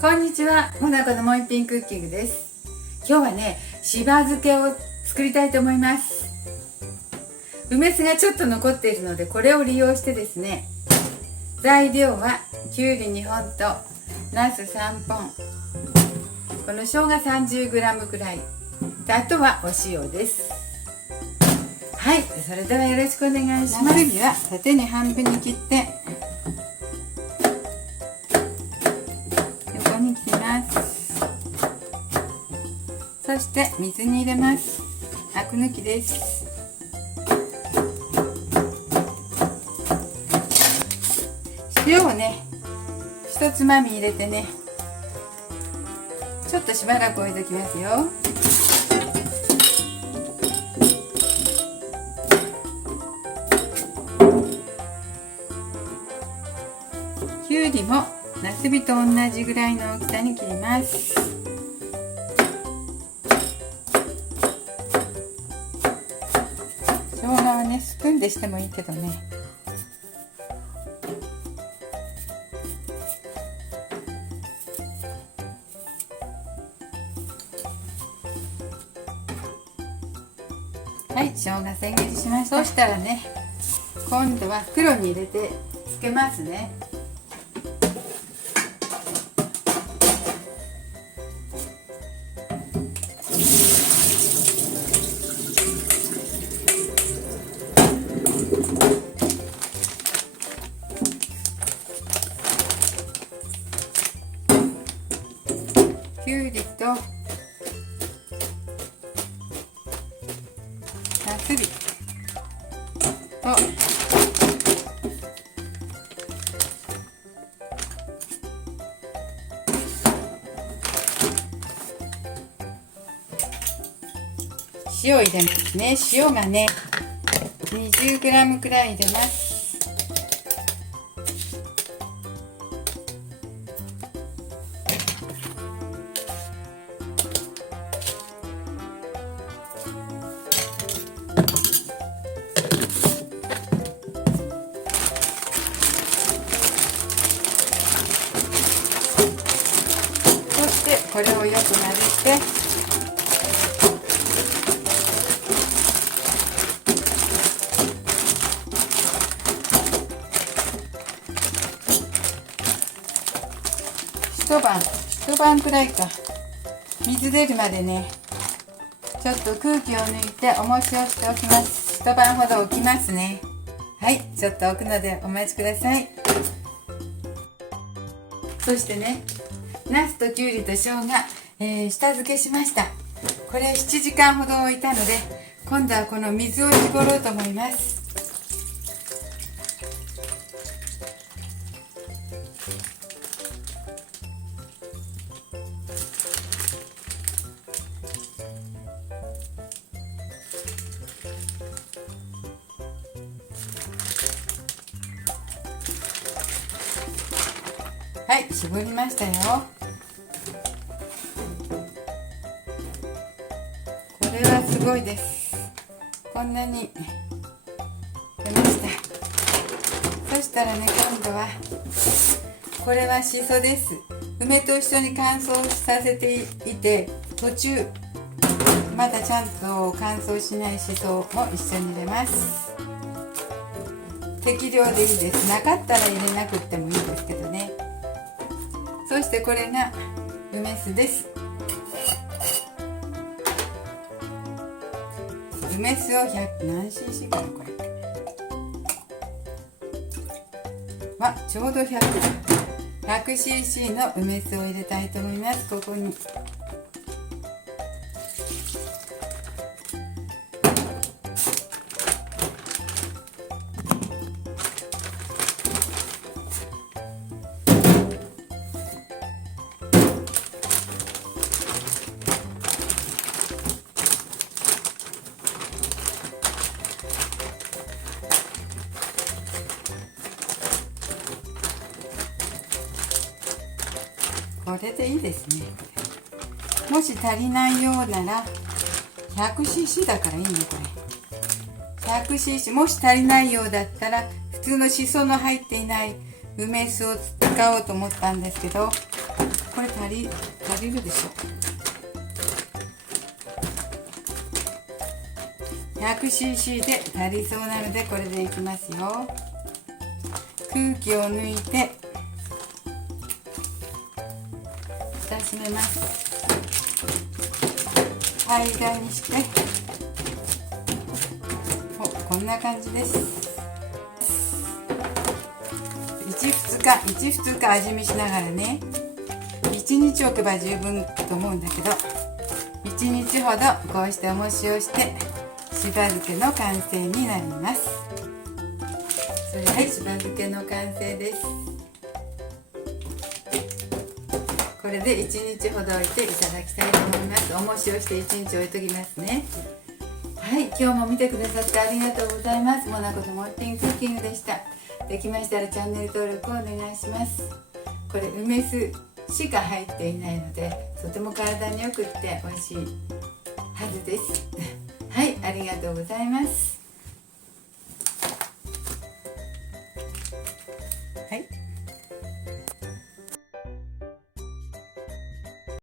こんにちは、モナコのもう一品クッキングです。今日はね、しば漬けを作りたいと思います。梅酢がちょっと残っているので、これを利用してですね、材料はきゅうり2本とナス3本、この生姜 30g くらい、あとはお塩です。はい、それではよろしくお願いします。長ネギは縦に半分に切って横に切ります。そして水に入れます。アク抜きです。塩をね、一つまみ入れてね、ちょっとしばらく置いておきますよ。きゅうりもなすびと同じぐらいの大きさに切ります。生姜はね、スプーンでしてもいいけどね。はい、生姜千切りしました。そうしたらね、今度は袋に入れてつけますね。きゅうりとなすびと塩入れますね。塩がね 20g くらい入れます。そしてこれをよく混ぜて一晩くらいか、水出るまでね、ちょっと空気を抜いて重しをしておきます。一晩ほど置きますね。はい、ちょっと置くのでお待ちください。そしてね、ナスときゅうりと生姜、下漬けしました。これ7時間ほど置いたので、今度はこの水を絞ろうと思います。はい、絞りましたよ。これはすごいです。こんなに出ました。そしたらね、今度はこれはしそです。梅と一緒に乾燥させていて、途中まだちゃんと乾燥しないしそも一緒に入れます。適量でいいです。なかったら入れなくってもいいですけどね。そしてこれが梅酢です。梅酢を何 cc かな、これはちょうど 100cc の梅酢を入れたいと思います。ここにこれでいいですね。もし足りないようなら 100cc だからいいね。これ 100cc、 もし足りないようだったら普通のしその入っていない梅酢を使おうと思ったんですけど、これ足りるでしょ。100cc で足りそうなのでこれでいきますよ。空気を抜いて蓋閉めます。間にしてこんな感じです。1、2日味見しながらね、1日置けば十分と思うんだけど、1日ほどこうして重しをしてしば漬けの完成になります。それでしば漬けの完成です。これで1日ほど置いていただきたいと思います。重しをして1日置いときますね。はい、今日も見てくださってありがとうございます。モナコとモーティンクッキングでした。できましたらチャンネル登録をお願いします。これ梅酢しか入っていないので、とても体によくって美味しいはずです。はい、ありがとうございます。はい。